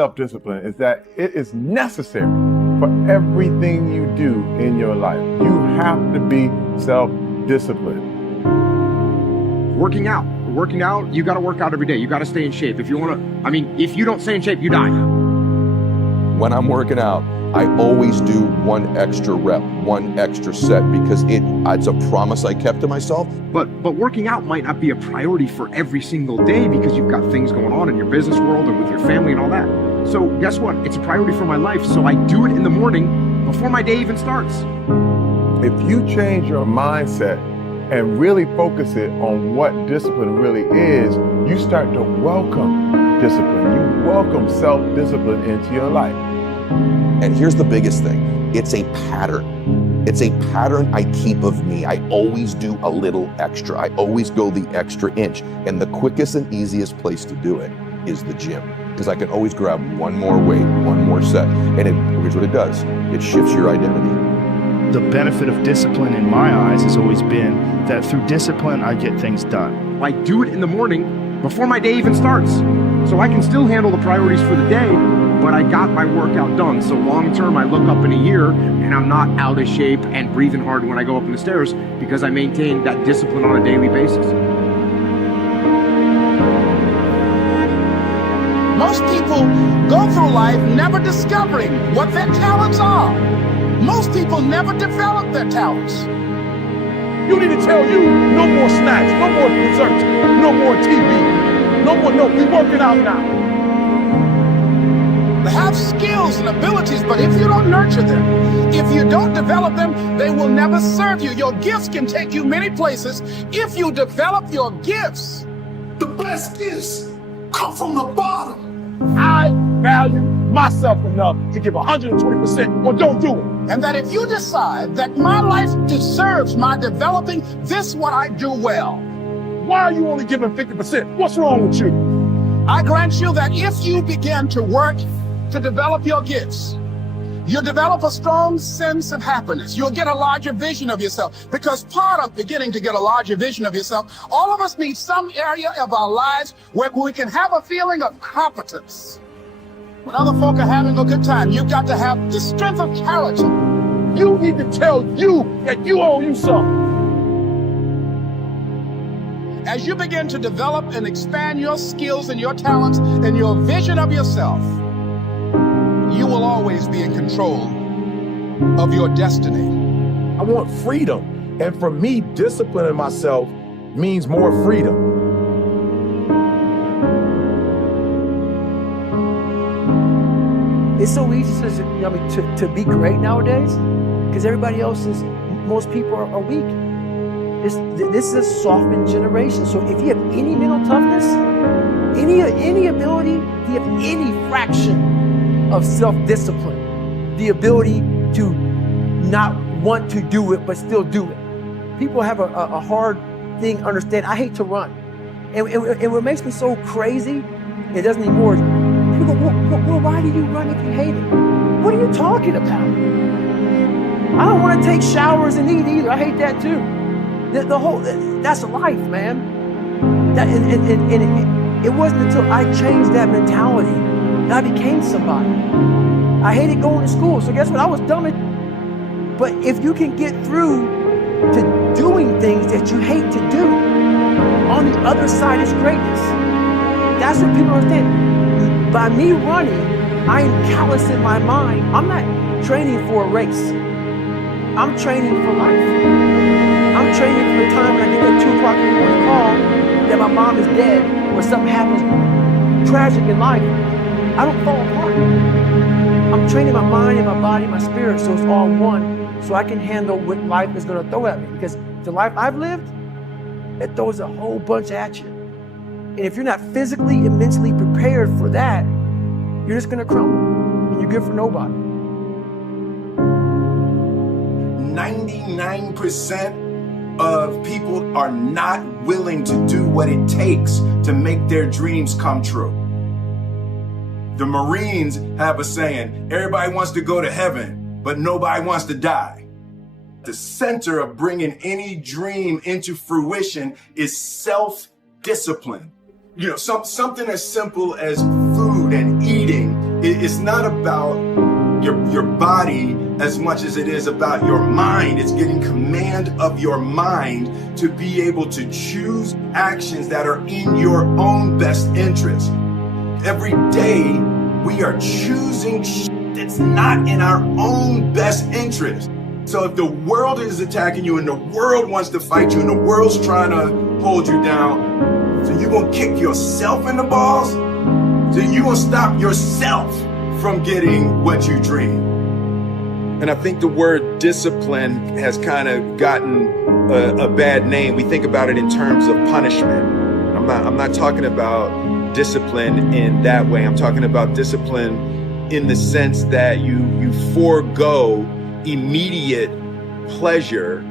Self-discipline is that it is necessary for everything you do in your life. You have to be self-disciplined. Working out, you got to work out every day. You got to stay in shape. If you don't stay in shape, you die. When I'm working out, I always do one extra rep, one extra set, because it's a promise I kept to myself. But working out might not be a priority for every single day because you've got things going on in your business world and with your family and all that. So guess what? It's a priority for my life. So I do it in the morning before my day even starts. If you change your mindset and really focus it on what discipline really is, you start to welcome discipline. You welcome self-discipline into your life. And here's the biggest thing. It's a pattern. It's a pattern I keep of me. I always do a little extra. I always go the extra inch. And the quickest and easiest place to do it is the gym. Because I can always grab one more weight, one more set. And here's what it does. It shifts your identity. The benefit of discipline in my eyes has always been that through discipline, I get things done. I do it in the morning before my day even starts. So I can still handle the priorities for the day, but I got my workout done. So long term, I look up in a year and I'm not out of shape and breathing hard when I go up the stairs because I maintain that discipline on a daily basis. Most people go through life never discovering what their talents are. Most people never develop their talents. You need to tell you, no more snacks, no more desserts, no more TV, no, we working out now. They have skills and abilities, but if you don't nurture them, if you don't develop them, they will never serve you. Your gifts can take you many places if you develop your gifts. The best gifts come from the bottom. I value myself enough to give 120% or don't do it. And that if you decide that my life deserves my developing this what I do well. Why are you only giving 50%? What's wrong with you? I grant you that if you begin to work to develop your gifts, you'll develop a strong sense of happiness. You'll get a larger vision of yourself. Because part of beginning to get a larger vision of yourself, all of us need some area of our lives where we can have a feeling of competence. When other folk are having a good time, you've got to have the strength of character. You need to tell you that you owe you something. As you begin to develop and expand your skills and your talents and your vision of yourself, you will always be in control of your destiny. I want freedom. And for me, disciplining myself means more freedom. It's so easy to be great nowadays because most people are weak. This is a softened generation. So if you have any mental toughness, any ability, if you have any fraction of self-discipline, the ability to not want to do it but still do it. People have a hard thing understand. I hate to run. And what makes me so crazy, it doesn't anymore, people go, well, why do you run if you hate it? What are you talking about? I don't want to take showers and eat either. I hate that too. That's life, man. It wasn't until I changed that mentality that I became somebody. I hated going to school, so guess what? I was dumb. But if you can get through to doing things that you hate to do, on the other side is greatness. That's what people understand. By me running, I am callous in my mind. I'm not training for a race. I'm training for life. I'm training for the time when I get that 2 o'clock in the morning call that my mom is dead or something happens tragic in life. I don't fall apart. I'm training my mind and my body, my spirit, so it's all one, so I can handle what life is going to throw at me. Because the life I've lived, it throws a whole bunch at you. And if you're not physically and mentally prepared for that, you're just going to crumble, and you're good for nobody. 99% of people are not willing to do what it takes to make their dreams come true. The Marines have a saying, everybody wants to go to heaven, but nobody wants to die. The center of bringing any dream into fruition is self-discipline. You know, something as simple as food and eating It's not about your body as much as it is about your mind. It's getting command of your mind to be able to choose actions that are in your own best interest. Every day we are choosing that's not in our own best interest. So if the world is attacking you and the world wants to fight you and the world's trying to hold you down, so you're gonna kick yourself in the balls? So you're gonna stop yourself from getting what you dream? And I think the word discipline has kind of gotten a bad name. We think about it in terms of punishment. I'm not talking about discipline in that way. I'm talking about discipline in the sense that you forego immediate pleasure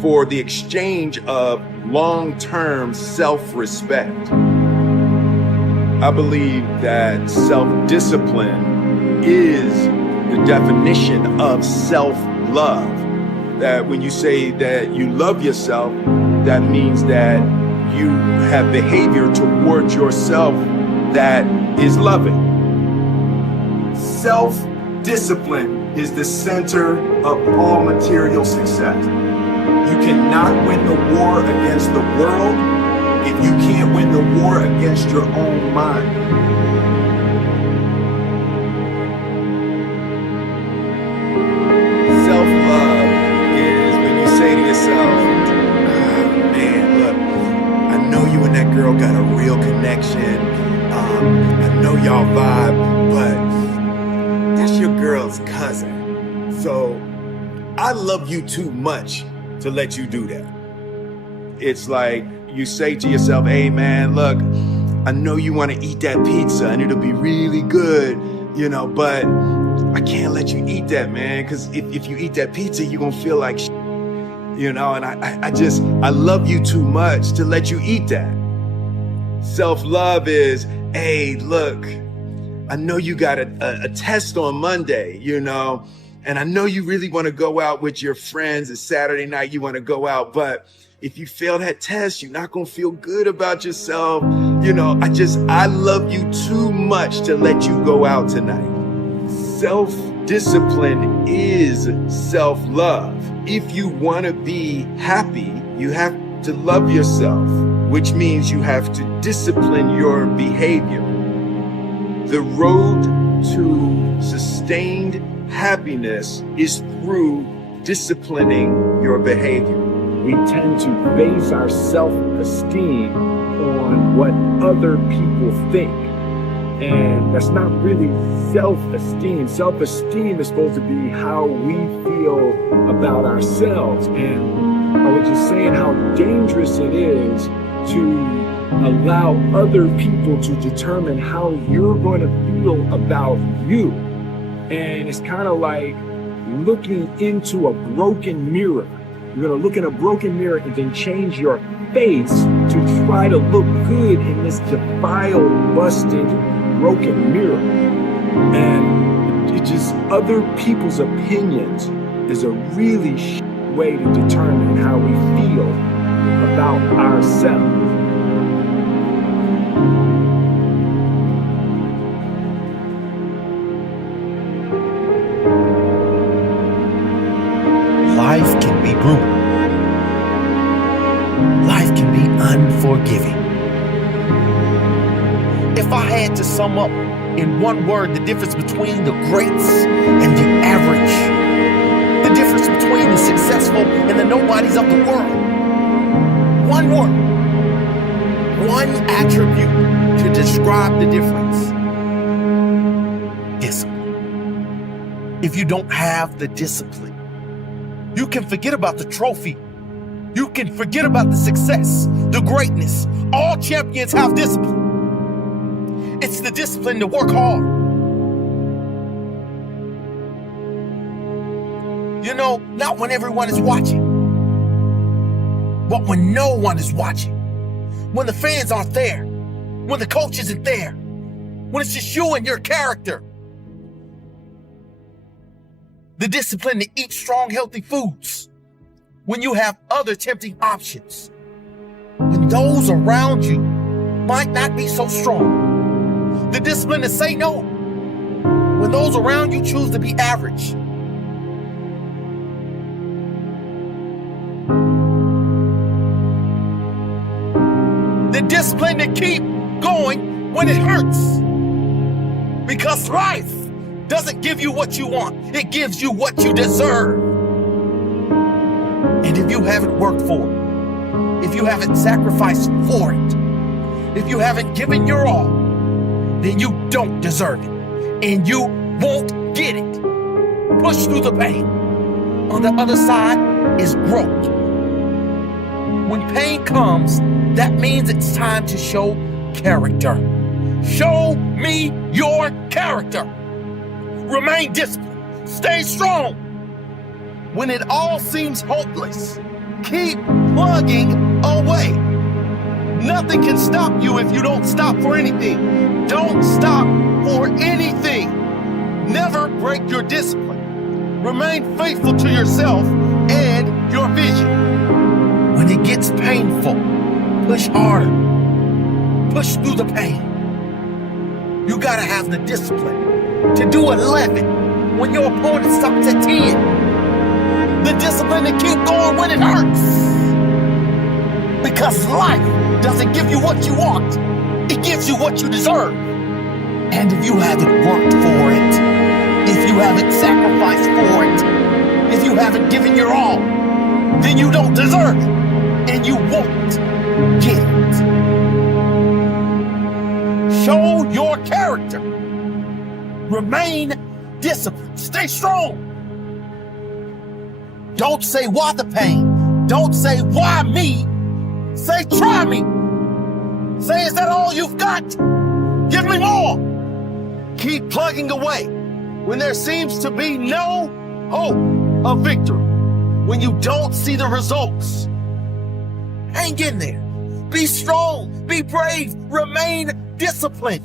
for the exchange of long-term self-respect. I believe that self-discipline is the definition of self-love. That when you say that you love yourself, that means that you have behavior towards yourself that is loving. Self-discipline is the center of all material success. You cannot win the war against the world if you can't win the war against your own mind. Self-love is when you say to yourself, man, look, I know you and that girl got a real connection. I know y'all vibe, but that's your girl's cousin. So I love you too much to let you do that. It's like you say to yourself, hey man, look, I know you want to eat that pizza and it'll be really good, but I can't let you eat that, man, because if you eat that pizza, you're going to feel like shit, and I love you too much to let you eat that. Self-love is, hey, look, I know you got a test on Monday, and I know you really want to go out with your friends. It's Saturday night, you want to go out, but if you fail that test, you're not going to feel good about yourself. I love you too much to let you go out tonight. Self-discipline is self-love. If you want to be happy, you have to love yourself, which means you have to discipline your behavior. The road to sustained happiness is through disciplining your behavior. We tend to base our self-esteem on what other people think. And that's not really self-esteem. Self-esteem is supposed to be how we feel about ourselves. And I was just saying how dangerous it is to allow other people to determine how you're going to feel about you. And it's kind of like looking into a broken mirror. You're going to look in a broken mirror and then change your face to try to look good in this defiled, busted, broken mirror. And it's just other people's opinions is a really way to determine how we feel about ourselves. Life can be brutal. Life can be unforgiving. If I had to sum up in one word the difference between the greats and the average, the difference between the successful and the nobodies of the world, one word, one attribute to describe the difference: discipline. If you don't have the discipline, you can forget about the trophy. You can forget about the success, the greatness. All champions have discipline. It's the discipline to work hard. Not when everyone is watching, but when no one is watching. When the fans aren't there, when the coach isn't there, when it's just you and your character. The discipline to eat strong, healthy foods when you have other tempting options. When those around you might not be so strong. The discipline to say no when those around you choose to be average. The discipline to keep going when it hurts. Because life doesn't give you what you want. It gives you what you deserve. And if you haven't worked for it, if you haven't sacrificed for it, if you haven't given your all, then you don't deserve it. And you won't get it. Push through the pain. On the other side is growth. When pain comes, that means it's time to show character. Show me your character. Remain disciplined. Stay strong. When it all seems hopeless, keep plugging away. Nothing can stop you if you don't stop for anything. Don't stop for anything. Never break your discipline. Remain faithful to yourself and your vision. When it gets painful, push harder. Push through the pain. You gotta have the discipline to do 11 when your opponent stops at 10. The discipline to keep going when it hurts. Because life doesn't give you what you want. It gives you what you deserve. And if you haven't worked for it, if you haven't sacrificed for it, if you haven't given your all, then you don't deserve it. And you won't get it. Show your character. Remain disciplined. Stay strong. Don't say why the pain. Don't say why me. Say try me. Say is that all you've got? Give me more. Keep plugging away when there seems to be no hope of victory. When you don't see the results. Hang in there. Be strong. Be brave. Remain disciplined.